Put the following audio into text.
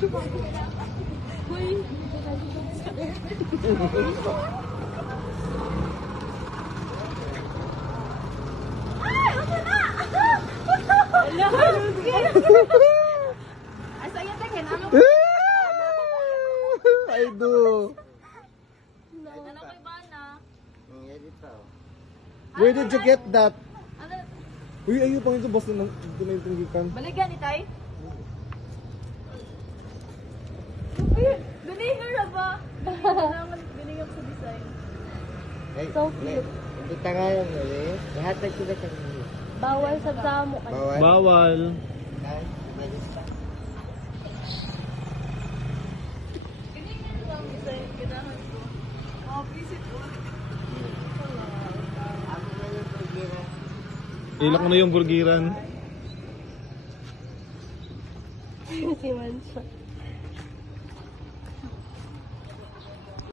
I do. Where did you get that? Uy, ayun pang ito, basta na yung tunggikan. Baligyan ni Tay? Galingan na ba? Galingan sa design. So cute. Kita nga yung ulit. Lahatag sila sa mga. Bawal sa damo. Bawal. Bawal. Galingan lang design. Ganahan ko. Visit ko. Ako na yung pagkira. Ilak mo na yung burgiran. Si Mansa.